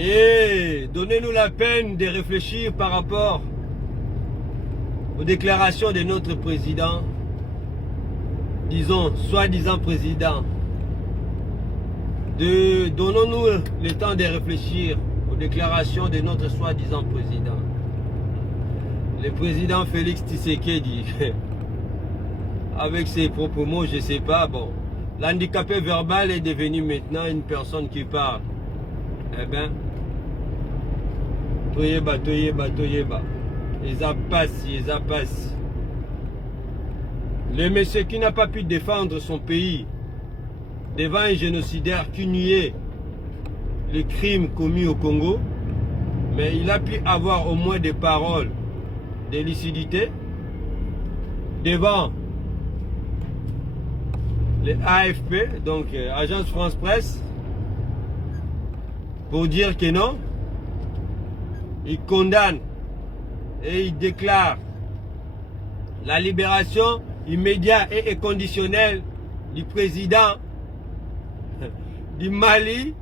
Et donnez-nous la peine de réfléchir par rapport aux déclarations de notre président, disons, soi-disant président. Donnons-nous le temps de réfléchir aux déclarations de notre soi-disant président. Le président Félix Tshisekedi, avec ses propres mots, je ne sais pas, bon, l'handicapé verbal est devenu maintenant une personne qui parle. Eh bien, toyeba. Ils passent. Le monsieur qui n'a pas pu défendre son pays devant un génocidaire qui niait les crimes commis au Congo, mais il a pu avoir au moins des paroles de lucidité devant les AFP, donc Agence France Presse, pour dire que non, il condamne et il déclare la libération immédiate et inconditionnelle du président du Mali,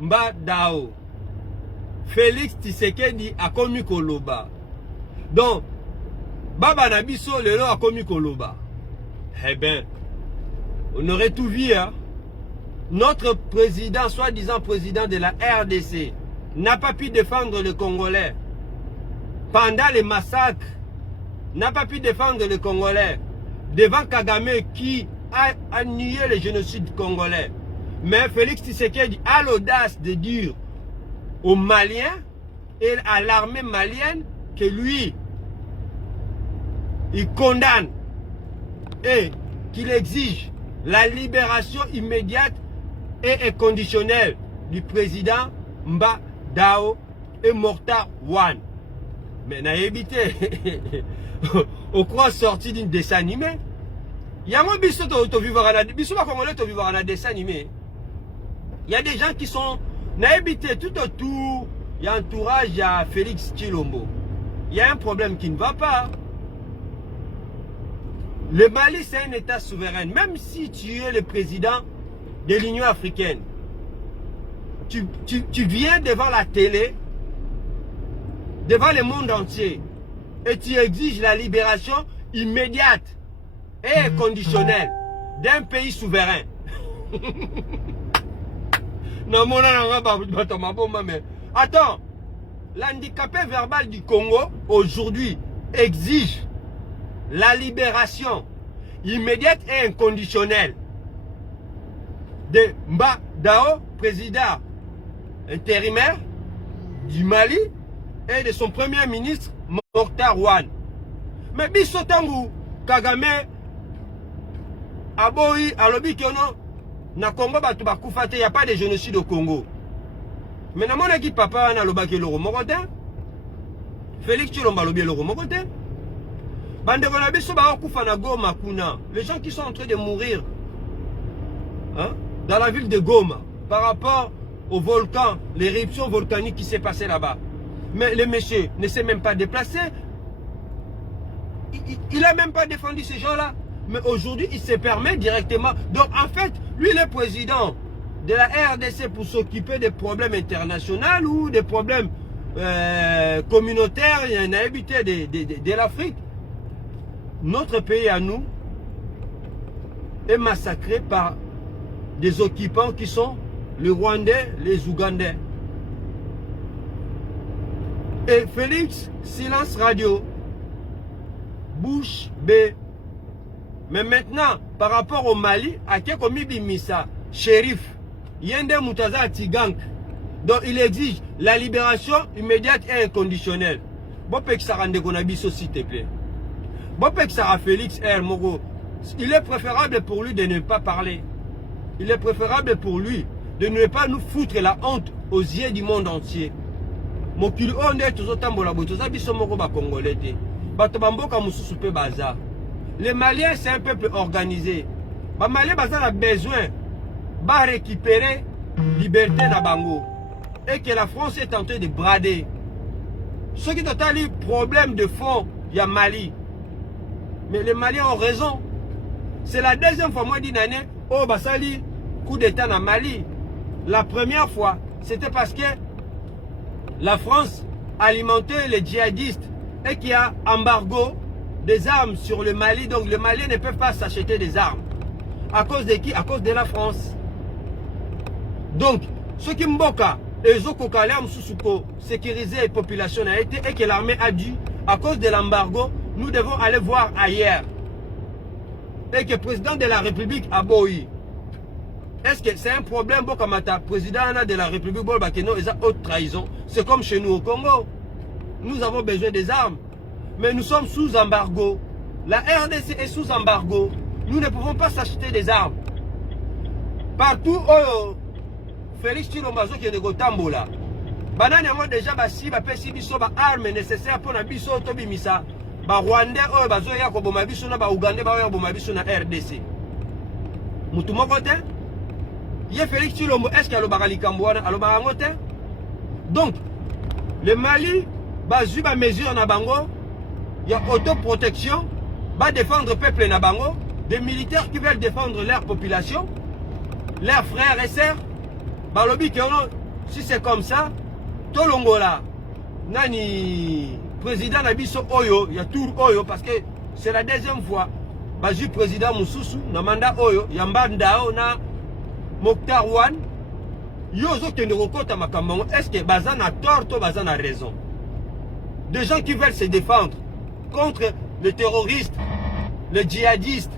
Mba Dao. Félix Tshisekedi a commis Koloba. Donc, Baba Nabiso Lelo a commis Koloba. Eh bien, on aurait tout vu, hein? Notre président, soi-disant président de la RDC, n'a pas pu défendre les Congolais. Pendant les massacres, n'a pas pu défendre les Congolais. Devant Kagame qui a nié le génocide congolais. Mais Félix Tshisekedi a l'audace de dire aux Maliens et à l'armée malienne que lui, il condamne et qu'il exige la libération immédiate et inconditionnelle du président Mba Dao et Mortar Wan. Mais n'a évité au croix sorti d'une dessin animé. Il y a un dessin animé. Il y a des gens qui sont n'a évité tout autour. Il y a un entourage, il y a Félix Tshilombo. Il y a un problème qui ne va pas. Le Mali, c'est un État souverain. Même si tu es le président de l'Union africaine, tu viens devant la télé, devant le monde entier, et tu exiges la libération immédiate et inconditionnelle d'un pays souverain. Attends, l'handicapé verbal du Congo aujourd'hui exige la libération immédiate et inconditionnelle de Mba Dao, président intérimaire du Mali, et de son premier ministre Mortar Wan. Mais bisotangu Kagame aboyi alobi kiono na Congo batu bakufate, y a pas de génocide au Congo. Mais na mona ki papa wana lobaki loro mokote. Félix Tshilombo lobi loro mokote. Bandeko na biso ba kufa na Goma kuna. Les gens qui sont en train de mourir, hein, dans la ville de Goma par rapport au volcan, l'éruption volcanique qui s'est passée là-bas. Mais le monsieur ne s'est même pas déplacé. Il n'a même pas défendu ces gens-là. Mais aujourd'hui, il se permet directement. Donc en fait, lui, le président de la RDC pour s'occuper des problèmes internationaux ou des problèmes communautaires, il y en a habité de l'Afrique. Notre pays à nous est massacré par des occupants qui sont les Rwandais, les Ougandais. Et Félix, silence radio, bouche bée. Mais maintenant, par rapport au Mali, à Kekomi Bimisa, shérif, Yende Moutaza Tigank, donc il exige la libération immédiate et inconditionnelle. Bopek Sarande Gonabiso, s'il te plaît. Bopek Sara Félix R. Mogo, il est préférable pour lui de ne pas parler. Il est préférable pour lui de ne pas nous foutre la honte aux yeux du monde entier. Mokili onde tozotambola boy tozabiso moko ba congolais te. Bato bamboka mususu pe baza. Les Maliens c'est un peuple organisé. Ba Maliens baza a besoin ba récupérer liberté na bango et que la France est en train de brader. Ce qui total problème de fond, il y a Mali. Mais les Maliens ont raison. C'est la deuxième fois moi d'une année oh basali coup d'état na Mali. La première fois, c'était parce que la France alimentait les djihadistes et qu'il y a embargo des armes sur le Mali. Donc le Mali ne peut pas s'acheter des armes. À cause de qui? À cause de la France. Donc, ce qui m'boka, les autres sécuriser la population a été et que l'armée a dû, à cause de l'embargo, nous devons aller voir ailleurs. Et que le président de la République a boyi. Est-ce que c'est un problème pour le président de la République et sa haute trahison? C'est comme chez nous au Congo. Nous avons besoin des armes. Mais nous sommes sous embargo. La RDC est sous embargo. Nous ne pouvons pas s'acheter des armes. Partout où Félix Tshilombo qui est de Gotambola. Banane moi déjà basi bapesi biso ba armes nécessaires pour na biso to bimisa. Ba Rwandais oyo bazoya ko boma biso na ba Ougandais ba oyo boma biso na RDC. Mutu moko te. Ye Félix Tshilombo est-ce qu'il alobaka likambo wana alobaka ngo te? Donc le Mali bazui ba mesure na bango ya autoprotection va défendre le peuple na bango, des militaires qui veulent défendre leur population, leurs frères et sœurs. Balobi que si c'est comme ça, Tolongola, Nani, président Nabiso Oyo, il y a tout Oyo, parce que c'est la deuxième fois. Bazu président Moussoussou, Namanda Oyo, Yambandao, na Mokhtar Wan, Yozo Kenderokota Makambango, est-ce que Bazan a tort ou Bazan a raison? Des gens qui veulent se défendre contre les terroristes, les djihadistes,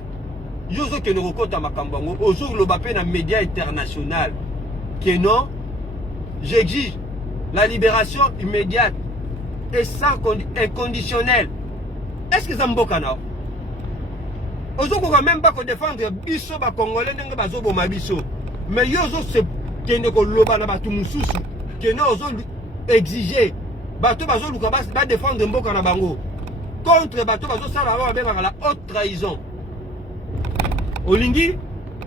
Yozo Kenderokota Makambango, aujourd'hui le bapé dans les médias internationaux. Que non, j'exige la libération immédiate et sans inconditionnelle. Est-ce que ça me bokana? Aujourd'hui, on ne peut même pas défendre biso ba Congolais n'engue bazo boma biso. Mais yozo se kende ko loba na batu mususu. Que non, ozo exiger bato bazo luka ba défendre mboka na bango contre bato bazo sala ba benga la haute trahison. Olingi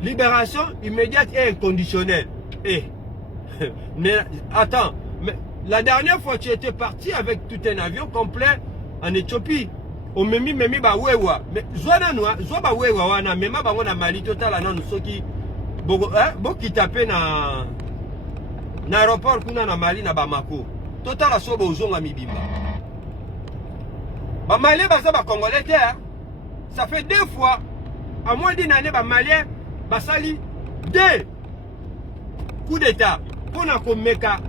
libération immédiate et inconditionnelle. Mais attends, mais la dernière fois tu étais parti avec tout un avion complet en Éthiopie. Au memi ba wewa. Mais zwana noa, zwa ba wewa wana mema bango na Mali total ananu soki boki tapé na aéroport kuna na Mali na Bamako. Total aso bo zonga mibimba. Ba Mali baza ba Congolais terre. Ça fait 2 fois à moins d'une année ba Malien basali 2 coup d'état pour na komeka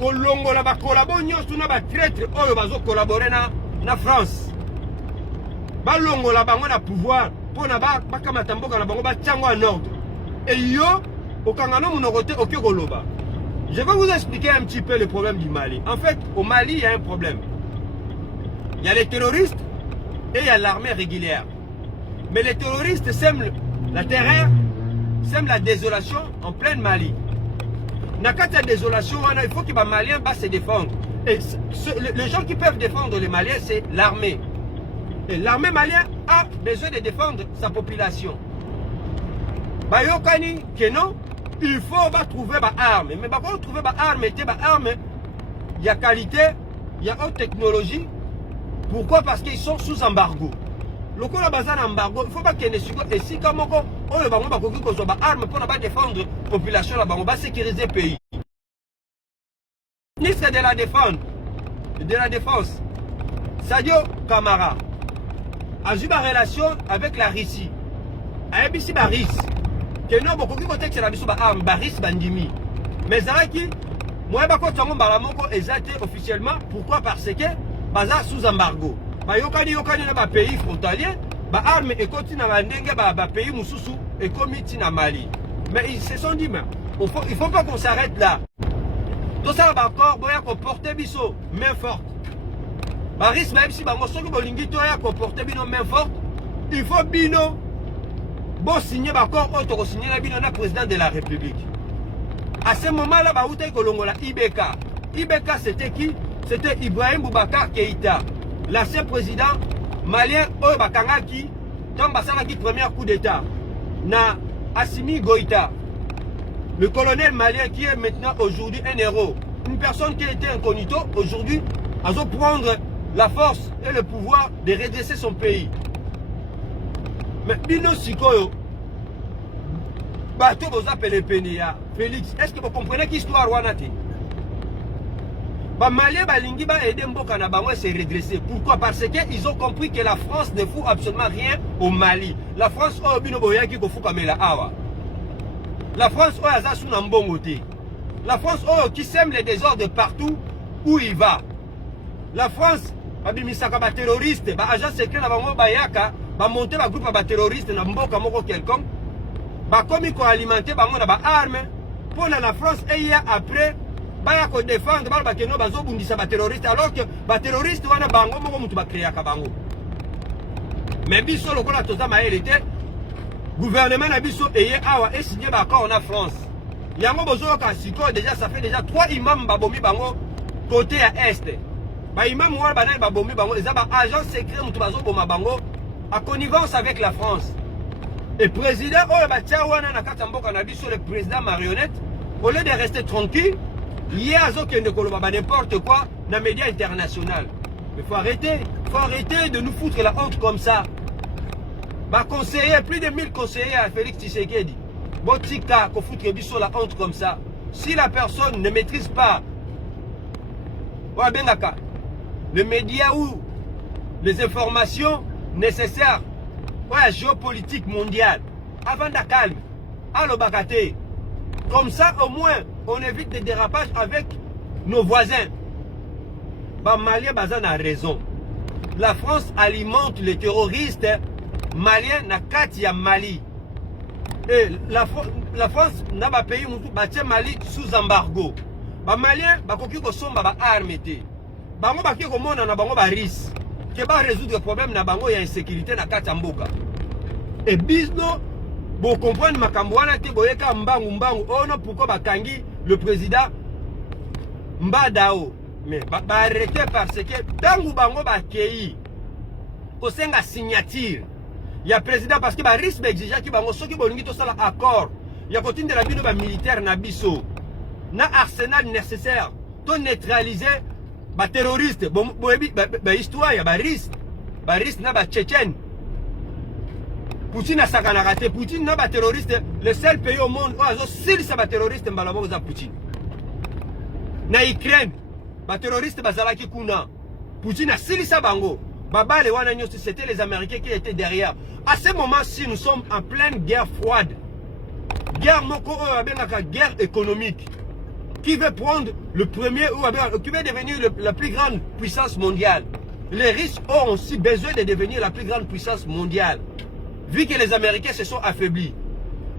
kolongola ba collabo nyonso na ba traître oyo bazo collaborer na France ba longola bango na pouvoir pour na ba kamata mboka na bango ba tiango en ordre et yo okangano munokote okekoloba. Je vais vous expliquer un petit peu le problème du Mali. En fait, au Mali, il y a un problème. Il y a les terroristes et il y a l'armée régulière. Mais les terroristes sèment la terreur, sèment la désolation en plein Mali. Dans la désolation, il faut que les Maliens se défendre. Et les gens qui peuvent défendre les Maliens, c'est l'armée. Et l'armée malienne a besoin de défendre sa population. Bayokani, que non, il faut trouver des armes. Mais pour trouver des armes, il y a qualité, il y a haute technologie. Pourquoi? Parce qu'ils sont sous embargo. Le coup de bazar embargo, il ne faut pas qu'il y ait et si comme on le bango bakoki ko zoba arme pour ne défendre la population la bango ba sécuriser le pays. Ministre de la défense, Sadio Kamara a eu une relation avec la Russie. A eu une Russie. Que nous beaucoup de textes la biso ba arme ba Russie bandimi. Mais zaraki moi ba ko tongo mbala moko exacté officiellement. Pourquoi? Parce que bazar sous embargo. Yokani na ba pays frontalier, ba arme et continue na ndenge ba pays mususu et komiti na Mali. Mais ils se sont dit mais il faut pas qu'on s'arrête là. Tout ça ba encore boya ko porter biso main forte. Ba risque même si ba mosoki bolingi to ya ko porter bino main forte, il faut bino bon signer ba accord auto signer na bino na président de la République. À ce moment-là ba uta ko longola IBK. IBK c'était qui? C'était Ibrahim Boubacar Keïta. L'ancien président malien Oyo Bakangaki, quand Bassalaki premier coup d'état, na Assimi Goïta, le colonel malien qui est maintenant aujourd'hui un héros, une personne qui était incognito, aujourd'hui, a dû prendre la force et le pouvoir de redresser son pays. Mais Bino Sikoyo, Bato vous appelez Pénéa, Félix, est-ce que vous comprenez qui histoire Wanati? Bah Malien balingi ba aider mboka na bango se redresser. Pourquoi? Parce que ils ont compris que la France ne fout absolument rien au Mali. La France oh bino boyaki ko fuka mela awa. La France oh aza suna mbongo te. La France oh qui sème les désordres partout où il va. La France babimisaka ba terroriste, ba agent secret na bango bayaka, ba monter ba groupe ba terroriste na mboka moko quelconque. Ba komi ko alimenter bango na ba armes pour la France et après baya ko défendre bala bakeno bazo bundisa ba terroriste alors que ba terroriste wana bango moko mutu ba créer ka bango. Mais biso lokola toza maélité gouvernement na biso eye awa et signé ba accord na France. Yango bozo ka siko déjà ça fait déjà 3 imams ba bomi bango côté à est. Ba imam wana banai ba bomi bango eza ba agent secret mutu bazo boma bango à connivence avec la France. Et président oh ba tia wana na kata mboka na biso le président marionnette au lieu de rester tranquille. Il y a n'importe quoi dans les médias internationaux. Mais faut arrêter de nous foutre la honte comme ça. Bah conseiller, plus de 1000 conseillers à Félix Tshisekedi. Botika, qu'on foutre biso la honte comme ça. Si la personne ne maîtrise pas les médias ou les informations nécessaires pour la géopolitique mondiale, avant de calme, à l'obakate. Comme ça, au moins, on évite des dérapages avec nos voisins. Bah, Malien Bazan a raison. La France alimente les terroristes maliens na kati ya Mali. Et la France n'a pas payé Mali sous embargo. Bah, Malien, bah, koki ko somba ba armete. Bah, on va ki ko mona na bango ba risque. Ke ba résoudre le problème na bango ya insécurité na kati ya mboka. Et bisno, bon comprendre makambouana te boyeka mbangu oh non pourquoi bakangi le président Mbadao mais arrêter parce que tangu bango bakei ko senga signature ya président parce que ba risque exige ki bango soki bolingi to sala accord ya kotinde la bino ba militaire na biso na arsenal nécessaire to neutraliser ba terroriste bon ba histoire ya ba risque na ba tchétchène. Poutine a sakanakate. Poutine n'a pas terroriste. Le seul pays au monde où il y a des terroristes, c'est Poutine. Na Ukraine, les terroristes bazalaki kuna. Poutine a silisa bango. Baba le wana nyosi, c'était les Américains qui étaient derrière. À ce moment-ci, nous sommes en pleine guerre froide. Guerre moko guerre économique. Qui veut prendre le premier ou qui veut devenir la plus grande puissance mondiale. Les Russes ont aussi besoin de devenir la plus grande puissance mondiale. Vu que les Américains se sont affaiblis.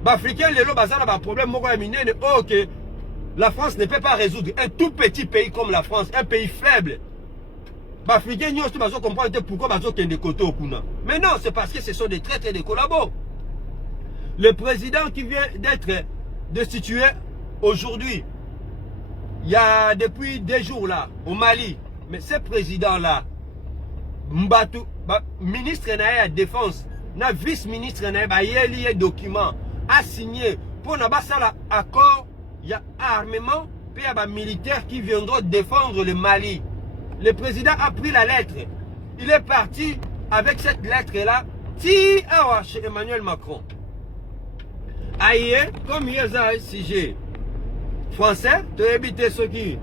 Les Africains, les bazar a un problème, que la France ne peut pas résoudre. Un tout petit pays comme la France, un pays faible. Les Africains, ils ne comprennent pas pourquoi ils ont des côtés au Kuna. Mais non, c'est parce que ce sont des traîtres et des collabos. Le président qui vient d'être destitué aujourd'hui, il y a depuis 2 jours là, au Mali, mais ce président-là, Mbatu, ministre de la Défense, na vice-ministre na bayeli document a signé pour na basala accord il y a armement puis il y a militaires qui viendront défendre le Mali. Le président a pris la lettre. Il est parti avec cette lettre là chez Emmanuel Macron. Aïe, comme il y a un sujet français, tu as évité ce qui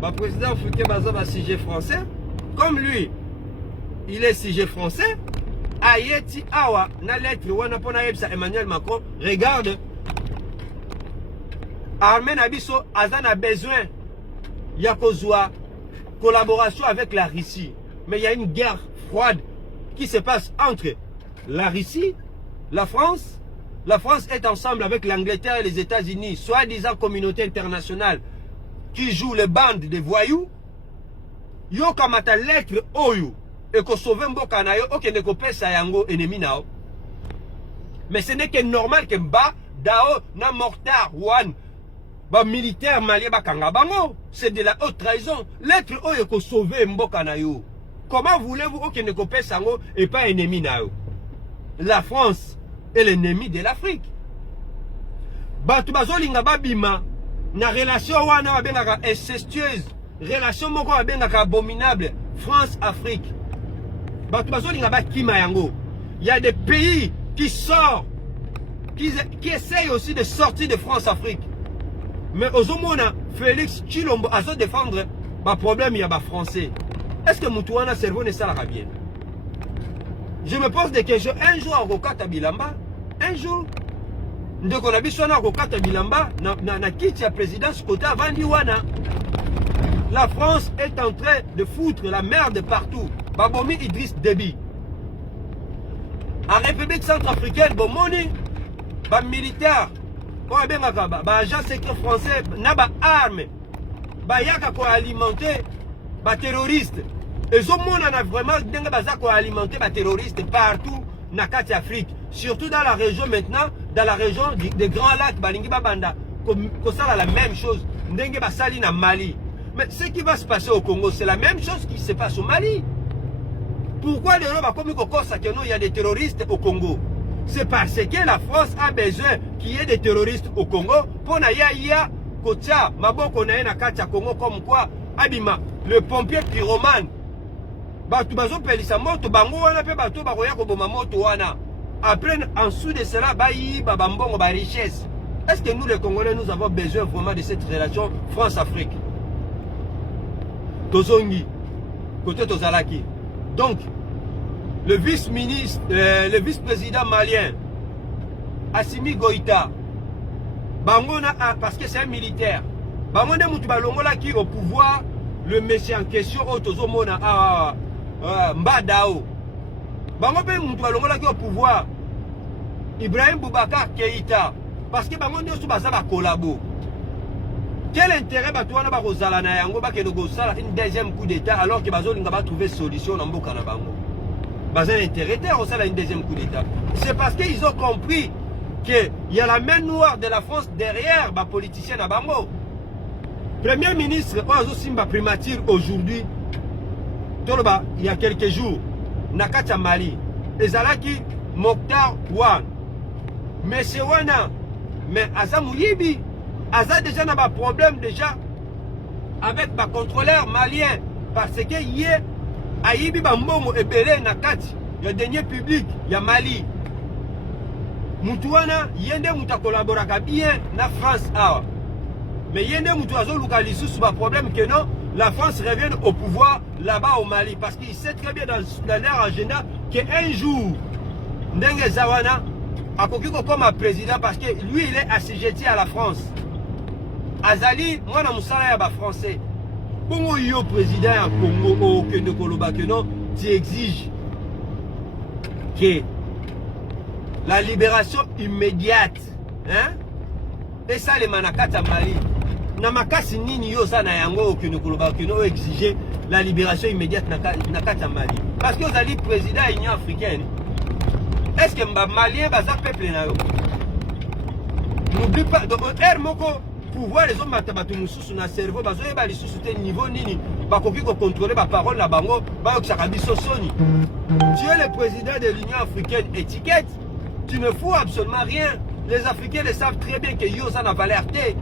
le président Fouquet Bazoum a sujet français, comme lui il est sujet français. Ayeti awa na lettre wana pona yebsa Emmanuel Macron regarde armée na biso azana besoin ya kozwa collaboration avec la Russie, mais il y a une guerre froide qui se passe entre la Russie, la France est ensemble avec l'Angleterre et les États-Unis, soi-disant communauté internationale qui joue les bandes de voyous. Yo kamata lettre oyo et qu'on sauve mboka na yo ok ne kopesa yango ennemi nao. Mais ce n'est que normal que mba dao na mortar one ba militaire malien bakanga bango, c'est de la haute trahison. Lettre oyo ko sauver mboka na yo. Comment voulez-vous ok ne kopesa yango et pas ennemi nao? La France est l'ennemi de l'Afrique. Batu bazolinga babima na relation wana babengaka incestueuse, relation moko babengaka abominable France-Afrique. Il y a des pays qui sortent, qui essayent aussi de sortir de France-Afrique. Mais aux Omona, Félix Tshilombo a défendre Bah problème il y a bah français. Est-ce que Moutouana cerveau ne sera bien? Je me pose des questions. Un jour à Rokata Bilamba, un jour, de qu'on a besoin à Rokata Bilamba, na quitté la présidence côté avant Diwana. La France est en train de foutre la merde partout. Babomi Idriss Déby. En République centrafricaine, Bomoni, ba militaire, ba agent secret français, na ba arme, ba yaka ko alimenter ba terroriste. Et ce monde a vraiment dengue baza ko alimenter ba terroriste partout na kati Afrique, surtout dans la région maintenant, dans la région des Grands Lacs, balingi babanda, ko ça la même chose, dengue ba sali na Mali. Mais ce qui va se passer au Congo, c'est la même chose qui se passe au Mali. Pourquoi les gens comme il y a des terroristes au Congo? C'est parce que la France a besoin qu'il y ait des terroristes au Congo pour n'aya kotia maboko na na kati Congo comme quoi abima le pompier pyromane batu bazo pelisa moto bango wana pe batu bakoya ko boma moto wana. Après en dessous de cela bayi babambongo ba richesse. Est-ce que nous les Congolais nous avons besoin vraiment de cette relation France-Afrique? Tozongi côté Tozalaki. Donc, le vice-ministre, le vice-président malien, Assimi Goïta, Bangona, parce que c'est un militaire, Bangona Moutubalongola qui au pouvoir, le monsieur en question, Otozomona, Mbadao, Bangona Moutubalongola qui au pouvoir, Ibrahim Boubacar Keïta, parce que Bangona Soubazaba collabo. Quel intérêt Batouana Barozala na yango ba keno gosala une deuxième coup d'état alors que bazolinga ba trouver solution na mboka na bango. Bazan intérêt au sala une deuxième coup d'état. C'est parce qu'ils ont compris que il y a la main noire de la France derrière ba politicien na bango. Premier ministre Oazo Simba primature aujourd'hui. Toloba il y a quelques jours na kati Mali. Ezalaki Mokhtar Ouane. Monsieur Wana mais Azamuyibi Aza déjà n'a pas problème déjà avec ma contrôleur malien parce que hier Aïbi Bambongo et Belé Nakati, le dernier public, il y a Mali. Moutouana, yende mouta collabora bien na France. Mais yende moutouazo localisu sous un problème que non, la France revienne au pouvoir là-bas au Mali parce qu'il sait très bien dans leur agenda qu'un jour, Ndenge Zawana a coquille comme un président parce que lui il est assujetti à la France. Azali, moi na musala ya ba français. Bongo yo président ya Congo que ne koloba que non, tu exiges que la libération immédiate, hein? Et ça les manakata Mali. Na makasi nini yo sa na yango que ne koloba que non exiger la libération immédiate na kata Mali. Parce que Azali président de l'Union africaine. Est-ce que mba malien baza peuple na yo? N'oublie pas donc moko pouvoir les hommes matabatu mususu na cerveau bazoye ba lisusu te niveau nini bakoki ko contrôler ba parole na bango ba yokisaka biso soni. Tu es le président de l'Union africaine, étiquette. Tu ne fous absolument rien. Les Africains le savent très bien que yo ça n'a valeur te.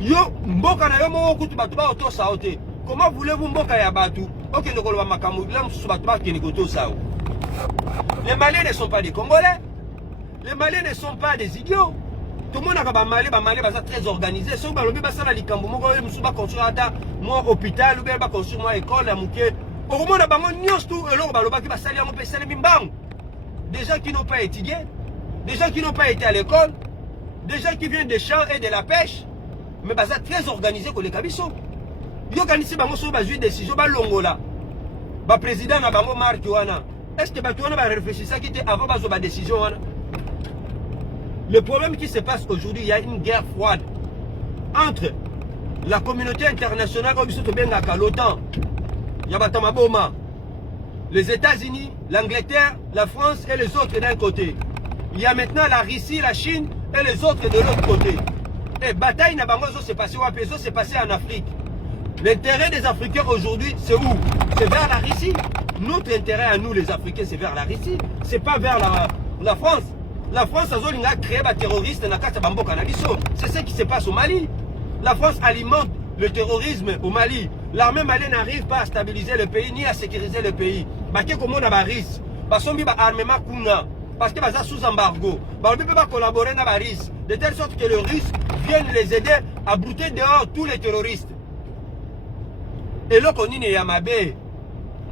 Yo mboka na yo mo kutu batu ba oto sa ote. Comment voulez-vous mboka ya batu? OK ndoko ba makambu la mususu batu ba keni koto sa. Les Maliens ne sont pas des Congolais. Les Maliens ne sont pas des idiots. Tout le monde a Mali très organisé. Si on a construire un hôpital, ou bien construire une école, des gens qui n'ont pas étudié, des gens qui n'ont pas été à l'école, des gens qui viennent des champs et de la pêche, mais très organisé pour les cabissos. Ils ont organisé une décision, le président a Marc Wana. Est-ce que Batouana va réfléchir ça qui était avant la décision? Le problème qui se passe aujourd'hui, il y a une guerre froide entre la communauté internationale, l'OTAN, les États-Unis, l'Angleterre, la France et les autres d'un côté. Il y a maintenant la Russie, la Chine et les autres de l'autre côté. Et bataille s'est passée en Afrique. L'intérêt des Africains aujourd'hui, c'est où? C'est vers la Russie. Notre intérêt à nous, les Africains, c'est vers la Russie. C'est pas vers la France. La France a créé des terroristes dans la Bambo Canabiso. C'est ce qui se passe au Mali. La France alimente le terrorisme au Mali. L'armée malienne n'arrive pas à stabiliser le pays ni à sécuriser le pays. Parce que comme on a des risques, parce qu'on a armement parce que c'est sous embargo. On ne peut pas collaborer dans les risques. De telle sorte que les Russes viennent les aider à brouter dehors tous les terroristes. Et là, on y a mabe,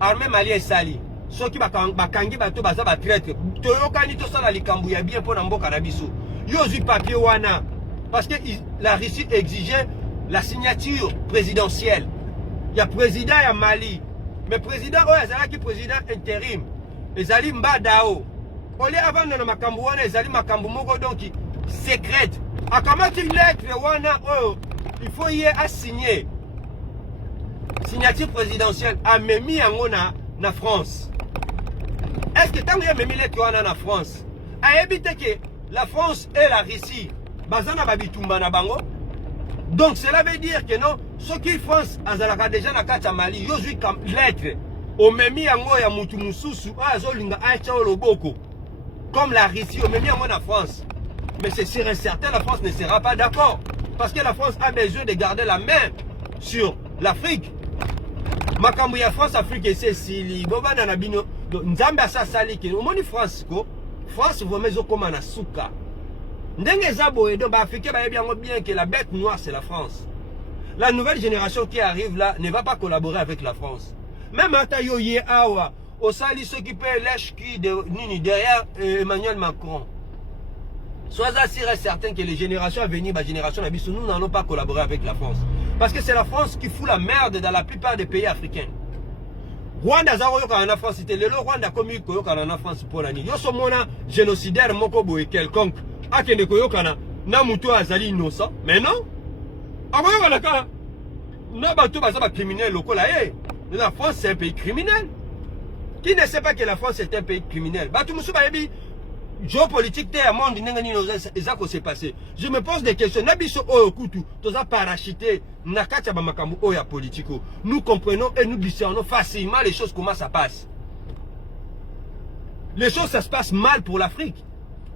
armée malien sali. Ceux qui bakangi bato baza ba traître. Toyokani to sala likambu ya bien pour Namboka Nabiso. Yozu papier wana. Parce que la Russie exigeait la signature présidentielle. Il y a président à Mali. Mais président, qui président intérim. Ezali Mbadao. Olé avant de makambu wana, ezali makambu moko donc secrète. A comment une lettre wana, il faut y aller signer. Signature présidentielle a mis en na France. Est-ce que tant qu'il y a mis lettre wana na France, a évité que la France et la Russie, bazana babitumba na bango. Donc cela veut dire que non, ceux qui France azalaka déjà na kata Mali, yo zui comme lettre, au memi yango ya mutu mususu, azolinga acha loboko. Comme la Russie, au memi yango na France. Mais c'est sûr et certain, la France ne sera pas d'accord. Parce que la France a besoin de garder la main sur l'Afrique. Makambu ya France, Afrique et Sicile, boba na nabino, nzambe asa sali ke, au moni France ko, France vous mezo comme na souka. Ndenge zabo et donc Africains bien que la bête noire c'est la France. La nouvelle génération qui arrive là ne va pas collaborer avec la France. Même Atayo Ye Awa, au sali ceux qui paient lèche qui derrière Emmanuel Macron. Sois assuré certain que les générations à venir, la génération Nabiso, nous n'allons pas collaborer avec la France. Parce que c'est la France qui fout la merde dans la plupart des pays africains. Rwanda Zaro Yoka en France, c'était le Rwanda comme Yoka en France pour l'année. Yo somona génocidaire Mokobo et quelconque. Akende Koyokana, na muto azali innocent. Mais non. Avant Yoka, na bato bazaba criminel lokola. La France c'est un pays criminel. Qui ne sait pas que la France est un pays criminel? Bato Moussou Bayebi. Géopolitique, t'es à monde, s'est passé. Je me pose des questions. Nabiso Okutu, toza parachuté, Nakacha Bamakamu Oya politico. Nous comprenons et nous discernons facilement les choses, comment ça passe. Les choses, ça se passe mal pour l'Afrique.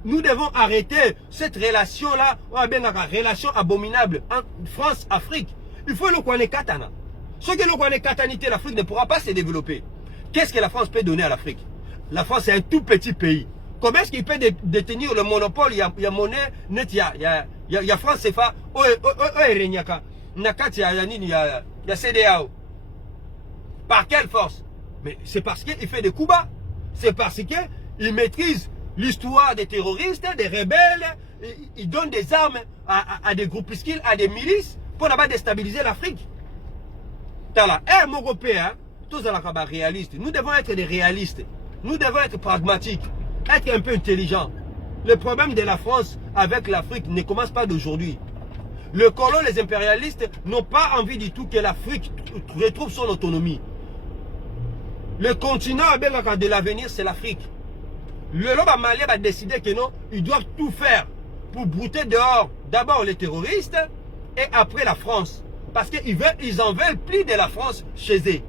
Nous devons arrêter cette relation-là, relation abominable entre France-Afrique. Il faut le connaître katana. Ce que le connaît katanité, l'Afrique ne pourra pas se développer. Qu'est-ce que la France peut donner à l'Afrique? La France est un tout petit pays. Comment est-ce qu'il peut détenir le monopole? Il y a monnaie, il y a France CFA, il y a CDAO. Par quelle force? Mais c'est parce qu'il fait des coups bas. C'est parce qu'il maîtrise l'histoire des terroristes, des rebelles. Il donne des armes à des groupuscules, à des milices pour ne pas déstabiliser l'Afrique. Mon Européen, tous les réalistes. Nous devons être des réalistes. Nous devons être pragmatiques. Être un peu intelligent. Le problème de la France avec l'Afrique ne commence pas d'aujourd'hui. Le colon, les impérialistes n'ont pas envie du tout que l'Afrique retrouve son autonomie. Le continent de l'avenir, c'est l'Afrique. Le lobby malien a décidé que non, ils doivent tout faire pour brouter dehors d'abord les terroristes et après la France. Parce qu'ils en veulent plus de la France chez eux.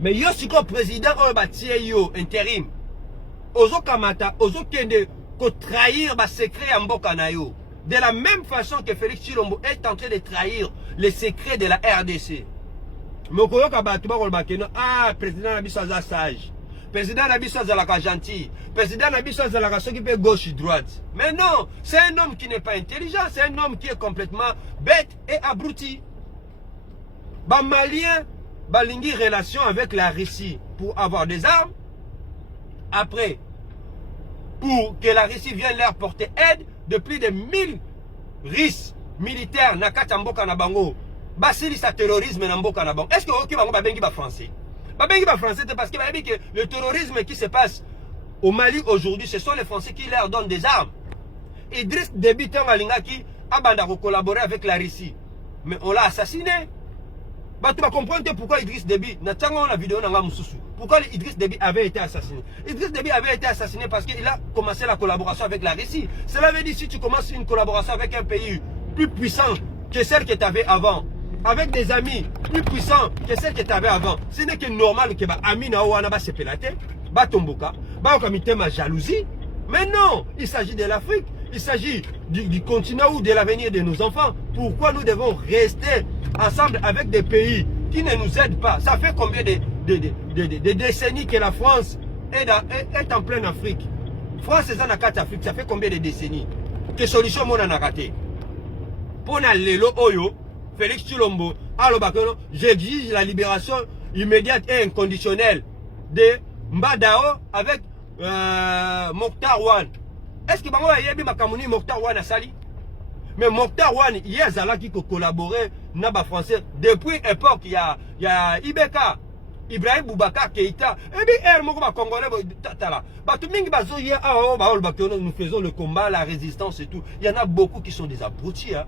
Mais Yoshiko président yo intérim. Ozo Kamata, Ozo Kende, ko trahir ba secret en Bokanayo. De la même façon que Félix Chilombo est en train de trahir les secrets de la RDC. Mokoyo Kabatuba Kolbakeno, président Nabiso Aza sage. Président Nabiso Azalaka gentil. Président Nabiso Azalaka qui peut gauche et droite. Mais non, c'est un homme qui n'est pas intelligent, c'est un homme qui est complètement bête et abruti. Ba Malien, balingi relation avec la Russie pour avoir des armes. Après, pour que la Russie vienne leur porter aide de plus de 1000 Russes militaires Nakata Mboka Nabango, Basili sa terrorisme Namboka Nabango. Est-ce que Oki Bango Babengi ba français? Babengi ba français, c'est parce que le terrorisme qui se passe au Mali aujourd'hui, ce sont les Français qui leur donnent des armes. Idriss Déby Alingaki a collaboré avec la Russie. Mais on l'a assassiné. Tu vas comprendre pourquoi Idriss Déby, pourquoi Idriss Déby avait été assassiné. Idriss Déby avait été assassiné parce qu'il a commencé la collaboration avec la Russie. Cela veut dire si tu commences une collaboration avec un pays plus puissant que celle que tu avais avant, avec des amis plus puissants que celle que tu avais avant, ce n'est que normal que Amina Ouana se pelate, Batomboka, ma jalousie. Mais non, il s'agit de l'Afrique, il s'agit du continent ou de l'avenir de nos enfants. Pourquoi nous devons rester ensemble avec des pays qui ne nous aident pas? Ça fait combien de décennies que la France est en pleine Afrique? France est en Afrique, ça fait combien de décennies? Que solution mon a raté? Pour lelo oyo, Félix Tshilombo, j'exige la libération immédiate et inconditionnelle de Mbadao avec Mokhtar Wane. Est-ce que Bango Yebi Makamouni Mokhtar Wane a sali? Mais Mokhtar Wane, il y a Zala qui collaboré Naba français depuis l'époque, il y a Ibeka, Ibrahim Boubacar Keïta, et bien nous faisons le combat, la résistance et tout. Il y en a beaucoup qui sont des abrutis. Hein.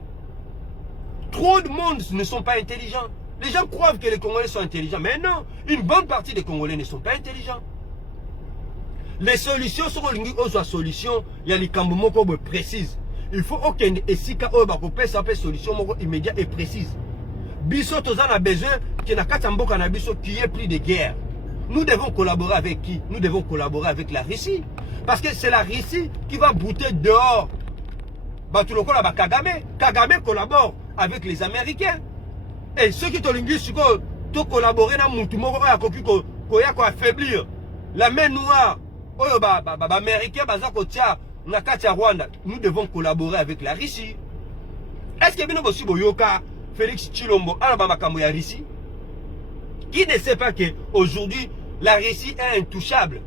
Trop de monde ne sont pas intelligents. Les gens croient que les Congolais sont intelligents. Mais non, une bonne partie des Congolais ne sont pas intelligents. Les solutions sont aux solutions. Il y a les cambouements précises. Il faut aucun esika ça peut solution immédiate et précise. Biso tozan a besoin qu'il y ait qu'il y ait plus de guerre. Nous devons collaborer avec qui? Nous devons collaborer avec la Russie. Parce que c'est la Russie qui va bouter dehors. Kagame collabore avec les Américains. Et ceux qui ont collaboré dans le affaiblir la main noire. Américain, nous devons collaborer avec la Russie. Est-ce que nous avons Boyoka, Félix Tshilombo, la Russie? Qui ne sait pas qu'aujourd'hui, la Russie est intouchable?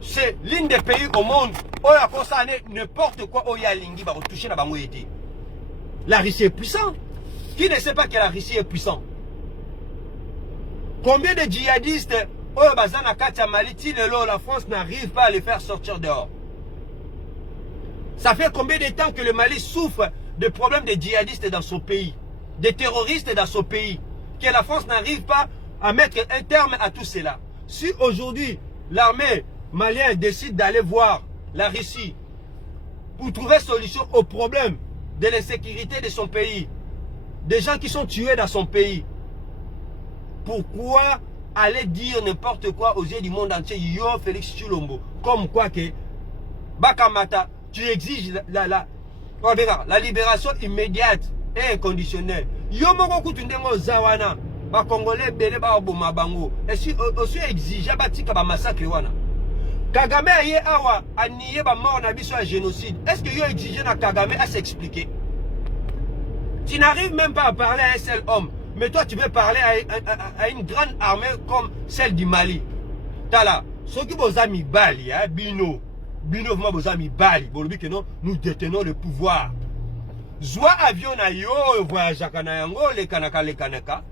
C'est l'une des pays au monde où il y a n'importe quoi où il y a l'ingui va toucher la bangoïté. La Russie est puissante. Qui ne sait pas que la Russie est puissante? Combien de djihadistes la France n'arrive pas à les faire sortir dehors? Ça fait combien de temps que le Mali souffre de problèmes de djihadistes dans son pays, de terroristes dans son pays, que la France n'arrive pas à mettre un terme à tout cela? Si aujourd'hui l'armée malienne décide d'aller voir la Russie pour trouver solution au problème de l'insécurité de son pays, des gens qui sont tués dans son pays, pourquoi aller dire n'importe quoi aux yeux du monde entier? Yo Félix Tshilombo, comme quoi que Bakamata, tu exiges la libération immédiate et inconditionnelle. Yo moko kutundengo zawana ba Congolais belé ba oboma bango. Et si aussi exigeait batika ba massacre wana. Kagame aye awa aniye ba mort na biso à génocide. Est-ce que yo exigé na Kagame à s'expliquer? Tu n'arrives même pas à parler à un seul homme. Mais toi, tu veux parler à une grande armée comme celle du Mali. Tala, ceux qui vous amis Bali, Bino, vous amis Bali, nous détenons le pouvoir. Zoa avion na yo, voyage à Kanayango, les Kanaka.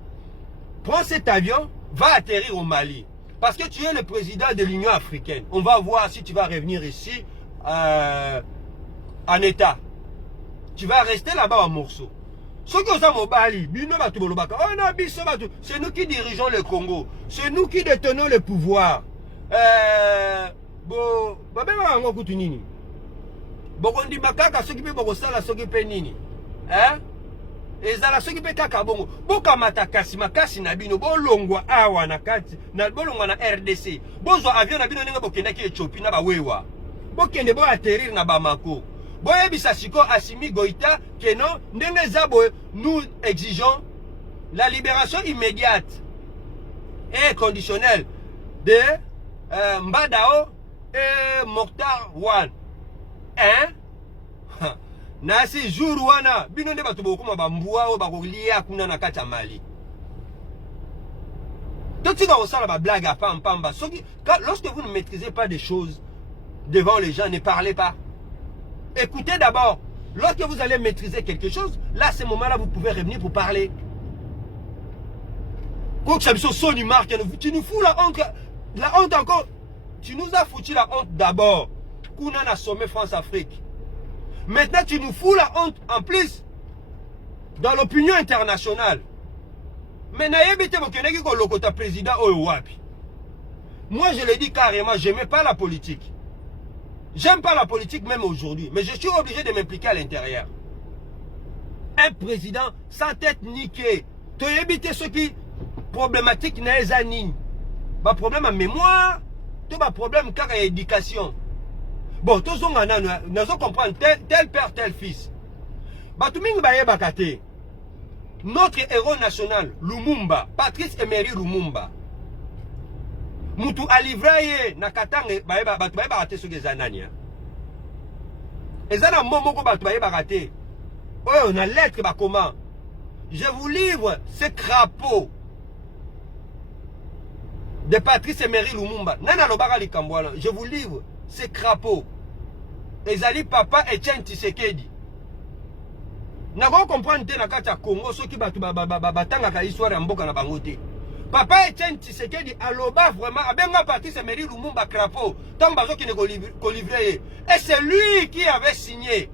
Prends cet avion, va atterrir au Mali. Parce que tu es le président de l'Union africaine. On va voir si tu vas revenir ici en état. Tu vas rester là-bas en morceaux. C'est nous qui dirigeons le Congo. C'est nous qui détenons le pouvoir. Nous exigeons la libération immédiate et conditionnelle de Mbadao et Mokhtar Wane. Hein? Nasi jour wana bino nde bato bokoma bambua o bakolia kuna na kati ya Mali. Donc tu dois la blague à pamba. Lorsque vous ne maîtrisez pas des choses devant les gens, ne parlez pas. Écoutez d'abord. Lorsque vous allez maîtriser quelque chose, là, à ce moment-là, vous pouvez revenir pour parler. Tu nous fous la honte. La honte encore. Tu nous as foutu la honte d'abord. Qu'on a sommet France-Afrique. Maintenant, tu nous fous la honte en plus dans l'opinion internationale. Mais président moi, je le dis carrément, je n'aime pas la politique. J'aime pas la politique même aujourd'hui, mais je suis obligé de m'impliquer à l'intérieur. Un président sans tête niquée, tu éviter ce qui problématique n'est pas ni. Bah problème en mémoire, tu as problème car éducation. Bon, tous on a nous comprendre tel père tel fils. Bah tout le monde va bakate. Notre héros national, Lumumba, Patrice Emery Lumumba. Mutu alivraye na katange batu baye barate soki ezanania. Ezana momo ko batu baye barate. Oyo na lettre ba comment. Je vous livre ce crapaud de Patrice Emery Lumumba. Nana lobaka likambwana. Je vous livre ce crapaud. Ezali papa Etienne Tshisekedi. Nako comprendre te na kati ya Congo soki batu batangaka histoire ya mboka na bango te. Papa Etienne Tshisekedi aloba vraiment abenga Patrice Emery Lumumba crapaud tant bazo ki ne ko livrer. Et c'est lui qui avait signé.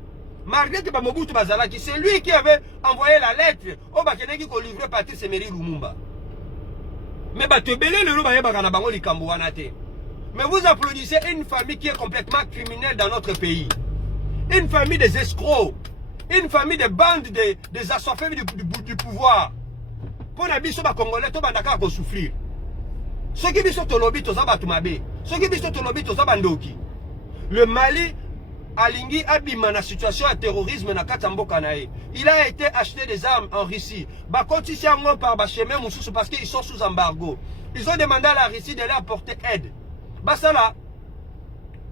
Malgré que Mobutu Bazalaki, c'est lui qui avait envoyé la lettre au Bakeneki ko livrer Patrice Emery Lumumba. Mais mais vous applaudissez une famille qui est complètement criminelle dans notre pays. Une famille des escrocs. Une famille de bandes des assoiffés du pouvoir. Pour la biso ba Congolais, to bandaka ko souffrir. Ceux qui biso tolobi to zaba tumabe. Ceux qui biso tolobi to zaba ndoki. Le Mali Alingi abima na situation de terrorisme na Katamboka nae. Il a été acheté des armes en Russie. Ba continue par ba chemin mususu parce qu'ils sont sous embargo. Ils ont demandé à la Russie de leur apporter aide. Bah ça là,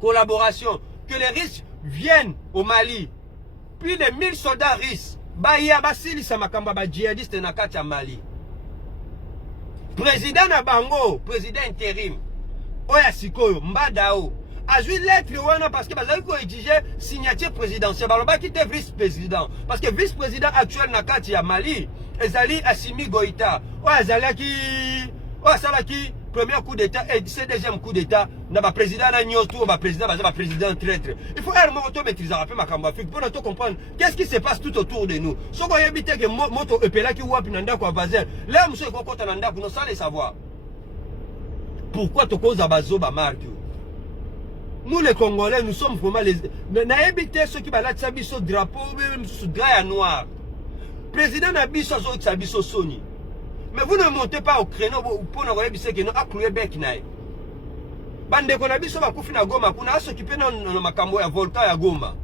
collaboration. Que les Russes viennent au Mali. Plus de 1000 soldats russes. Bah ya basili sa makamba ba djihadiste na kati ya Mali. Président na bango, président intérim. Oya sikoyo mbadao. A joué lettre parce que vous avez exigé signature présidentielle. Vous avez quitté vice-président. Parce que vice-président actuel Nakati à Mali, Ezali Assimi Goïta. Ezali qui premier coup d'état et deuxième coup d'état. N'a pas président président traître. Il faut maîtriser un peu ma campagne pour nous comprendre qu'est-ce qui se passe tout autour de nous. Si vous avez que moto epela qui wapi nanda kwa bazin. Là monsieur ko kota nanda pour nous sans le savoir. Pourquoi tu causes à bazo ba marque? Nous les Congolais, nous sommes vraiment les... Naébité ceux qui baladent sa biso drapeau, même sous drapeau noir. Président Nabiso sa biso Sony. Mais vous ne montez pas au créneau pour nous voir que nous accouler bec naï. Bande qu'on a biso va koufi na Goma, qu'on a s'occuper dans makambo ya volcan ya Goma.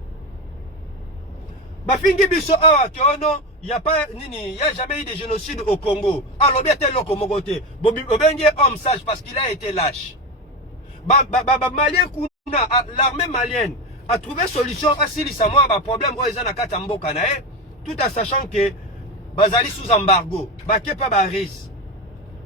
Bafingi biso awa kiono, il y a jamais eu de génocide au Congo. Alors bien tel loko mogote. Bobengue homme sage parce qu'il a été lâche. Malien l'armée malienne a trouvé solution à un problème tout en sachant que Bazali sous embargo, Bakepa Baris,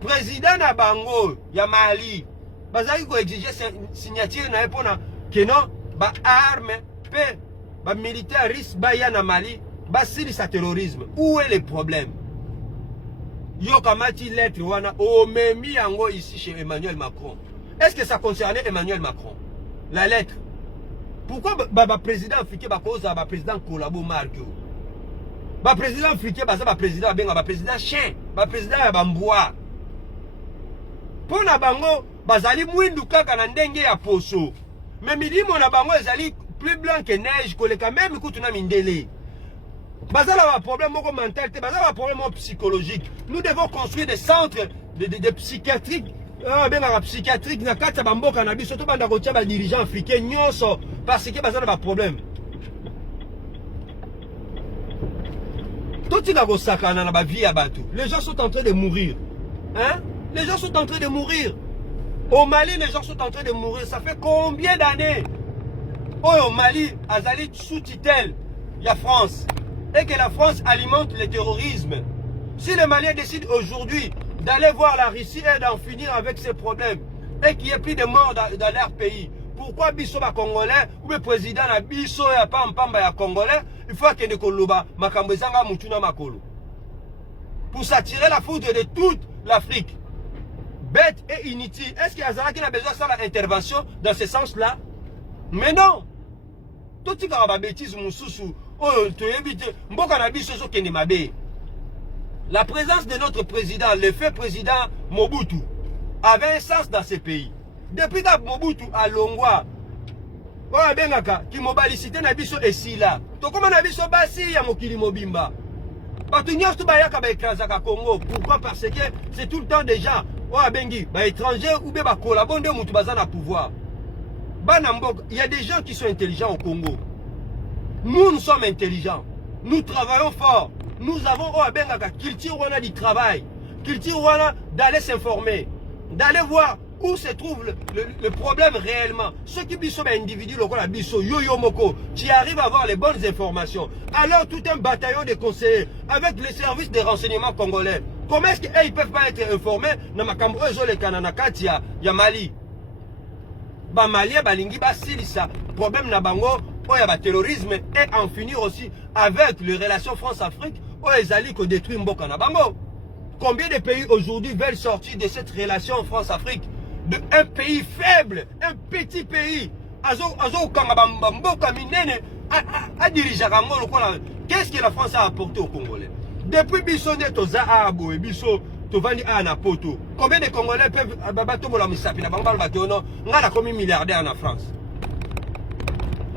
président na Bango, ya Mali, Bazali ko exiger signature na epona que non, ba arme, pe, ba militaire baya na Mali, ba sili sa terrorisme. Où est le problème? Yo kamati lettre wana o memi yango ici chez Emmanuel Macron. Est-ce que ça concernait Emmanuel Macron? La lettre. Pourquoi le président africain cause le président collabo Marco? Le président africain le président le président chien, le président Bamboua. Pour na bango, bazali mwindu kaka na ndenge ya poso. Mais milimo na bango ezali plus blanc que neige, koleka même kutu na mindele. Bazala un problème mental, bazala un problème psychologique. Nous devons construire des centres de psychiatriques. Psychiatrique na kati ya bamboka na biso to banda kotia ba dirigeant africain nyonso parce que bazana ba problème. Tout ina ko sakana na ba vie ya bato. Les gens sont en train de mourir. Hein? Les gens sont en train de mourir. Au Mali, les gens sont en train de mourir. Ça fait combien d'années? Au Mali, azali sous tutelle la France et que la France alimente le terrorisme. Si les Maliens décident aujourd'hui d'aller voir la Russie et d'en finir avec ces problèmes et qu'il n'y ait plus de morts dans leur pays, pourquoi Bisso va Congolais ou le président na Bisso ya Pamba ya Congolais, il faut que Nekoloba Makambezanga Mutuna Makolo pour s'attirer la foudre de toute l'Afrique. Bête et inutile. Est-ce qu'il y a qui a besoin de ça l'intervention dans ce sens-là? Mais non. Tout ce qui a bêtise Moussousou, oh tu évites Mboka na Bisso so kende mabe. La présence de notre président, le fait président Mobutu, avait un sens dans ce pays. Depuis que Mobutu a Longwa, qui mobilisité na biso esila. To comment na biso basi ya mokili mobimba. Batunyo to bayaka ba ekrazaka Congo. Pourquoi? Parce que c'est tout le temps des gens étrangers ou bien collaborer mutu bazana pouvoir. Il y a des gens qui sont intelligents au Congo. Nous sommes intelligents. Nous travaillons fort. Nous avons culture du travail, culture d'aller s'informer, d'aller voir où se trouve le problème réellement. Ceux qui sont individus, yo moko, qui arrivent à avoir les bonnes informations. Alors tout un bataillon de conseillers avec les services de renseignement congolais. Comment est-ce qu'ils ne peuvent pas être informés dans ma Cambrozo le Kananakati ya Mali? Ba Mali, balingi ba silisa. Problème na bango, il y a le terrorisme et en finir aussi avec les relations France-Afrique. Oh, les alliés qui détruisent Mboka na bango. Combien de pays aujourd'hui veulent sortir de cette relation France-Afrique? De un pays faible, un petit pays. Qu'est-ce que la France a apporté aux Congolais? Depuis Bissonne, combien de Congolais peuvent milliardaires en France?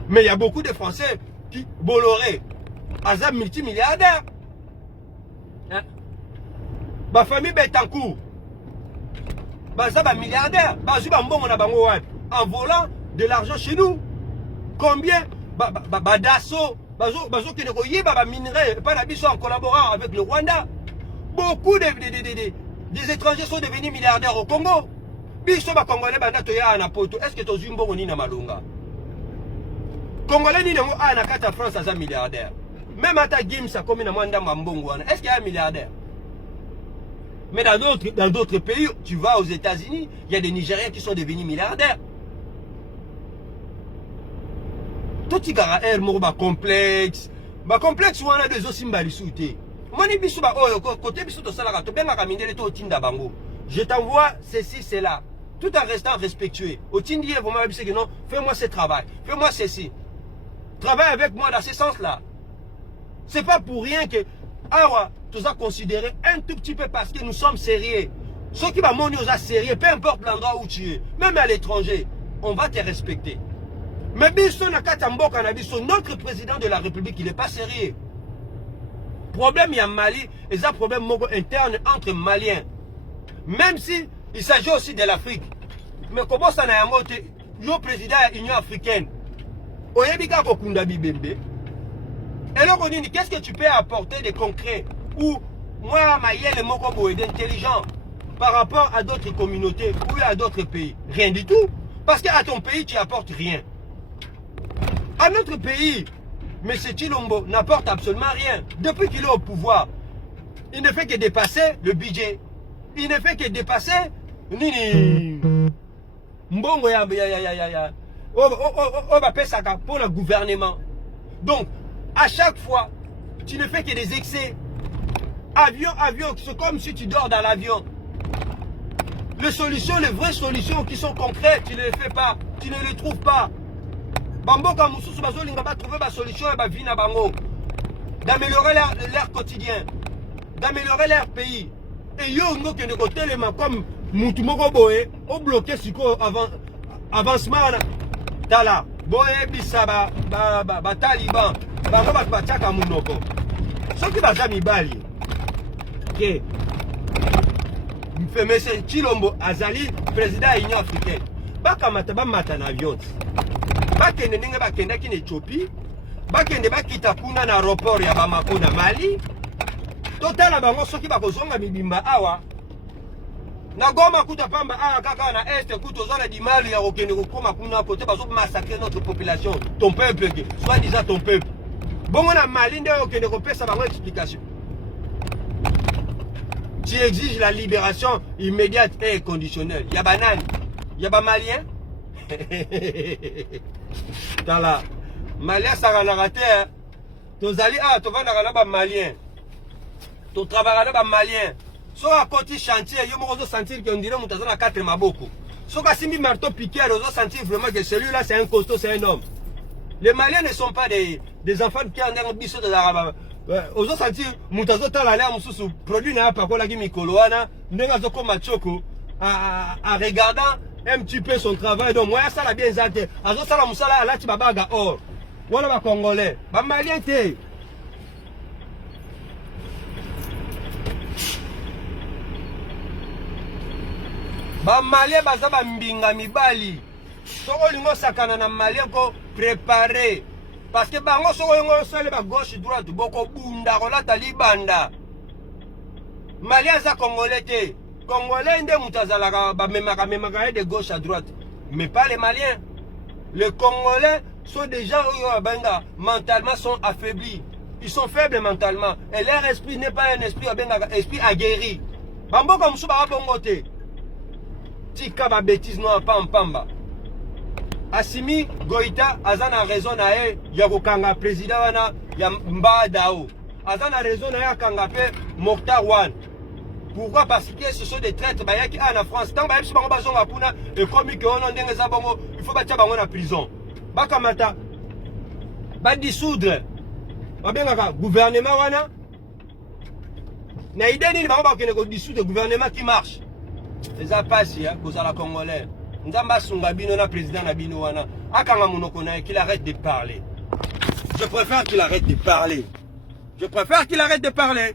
Mais il y a beaucoup de Français qui, Bolloré, Azam multimilliardaire. Hein? Ma famille Betancourt, milliardaire, en volant de l'argent chez nous. Combien Dasso, qui ne minerai, pas en collaborant avec le Rwanda. Beaucoup des étrangers sont devenus milliardaires au Congo. Est-ce que tu as vu un Malunga? Congolais ni nango a na kata France aza milliardaire. Même à ta Gimsa comme na mwanda mbongwana. Est-ce qu'il y a un milliardaire? Mais dans d'autres pays, tu vas aux États-Unis, il y a des Nigériens qui sont devenus milliardaires. Tout ce qui est un complexe. Ba complexe on a des aussi mbalisouté. Moni bisu ba oyo côté bisu to sala to benga kamindele to tinda bango. Je t'envoie ceci cela tout en restant respectueux. Au tindi vous m'avez dit que non, fais-moi ce travail, fais-moi ceci. Travaille avec moi dans ce sens-là. C'est pas pour rien que Awa, tu as considéré un tout petit peu parce que nous sommes sérieux. Ceux qui vont nous sérieux, peu importe l'endroit où tu es, même à l'étranger, on va te respecter. Mais notre président de la République, il n'est pas sérieux. Problème, il y a Mali, et ça problème interne entre Maliens. Même si il s'agit aussi de l'Afrique. Mais comment ça n'a pas été le président de l'Union africaine? Et là, on dit, qu'est-ce que tu peux apporter de concret? Ou moi, le mot d'intelligent par rapport à d'autres communautés ou à d'autres pays? Rien du tout. Parce qu'à ton pays, tu n'apportes rien. À notre pays, M. Tshilombo n'apporte absolument rien. Depuis qu'il est au pouvoir, il ne fait que dépasser le budget. Il ne fait que dépasser Mbongo pour le gouvernement. Donc, à chaque fois, tu ne fais que des excès. Avion, c'est comme si tu dors dans l'avion. Les solutions, les vraies solutions qui sont concrètes, tu ne les fais pas, tu ne les trouves pas. Bamboka Moussou Bazolinga va trouver ma solution et ma vie na bango. D'améliorer leur quotidien, d'améliorer leur pays. Et yo no que ne côté les mains comme Moutumoko Boé, au bloqué siko avancement tala. Boé bisaba taliban. Bango bataka munoko. Ceux qui baza mibali. Que M. Tshilombo Azali, président de l'Union africaine. Bakamata bamata na avion. Bakende ndenge bakenda ki na Éthiopie. Bakende bakita kuna na aéroport ya Bamako na Mali. Totala bango soki bakozonga mibimba awa. Na Goma kuta pamba awa kaka na est kuto zona di Mali ya kokende kokoma kuna côté bazo massacrer notre population, ton peuple, soit disant ton peuple. Bongo na Mali nde okende kopesa bango explication. Tu exiges la libération immédiate et conditionnelle. Il y a banane, il y a malien. Dans la malien ça va rater. Tozali ah to vanda na ba malien. To travailler na ba malien. So à côté chantier, yo mo sentir que on dirait mutazo na 4 maboko. So ka simbi marteau piqueur, on sentir vraiment que celui-là c'est un costaud, c'est un homme. Les Maliens ne sont pas des enfants qui ont un biseau de l'arabe. Aux autres sentis, mutazo tala l'air mususu produit na pa kola ki mikoloana, ndenga zoko machoko en regardant un petit peu son travail. Donc moi ça la bien zate. Azo sala musala ala ti babaga or. Wala ba congolais, ba malien te. Ba malien baza ba mbinga mibali. Soko lingo sakana na malien ko préparer. Parce que bango soko lingo sale ba gauche droite boko bunda kola talibanda. Malien za congolais te. Congolais de gauche à droite, mais pas les Maliens. Les Congolais sont des gens mentalement sont affaiblis. Ils sont faibles mentalement. Et leur esprit n'est pas un esprit aguerri. Bambo comme ça, bongote. Tika ba bêtise non pas en pamba. Assimi Goïta azana raison na e yakokanga président wana ya Mbadao. Azana raison na ya kangape Mokhtar Wan. Pourquoi? Parce que ce sont des traîtres qui en France. Tant que bango bazonga kuna et comme que on ndenge za bango, il faut batia bango na prison. Bakamata ba dissoudre. Ba bengaka gouvernement wana. Na idée ni bango ba kene ko dissoudre gouvernement qui marche. Les apasi hein, cause à la Congolais. Nzamba sunga bino na président na bino wana. Akanga monoko na qu'il arrête de parler. Je préfère qu'il arrête de parler. Je préfère qu'il arrête de parler.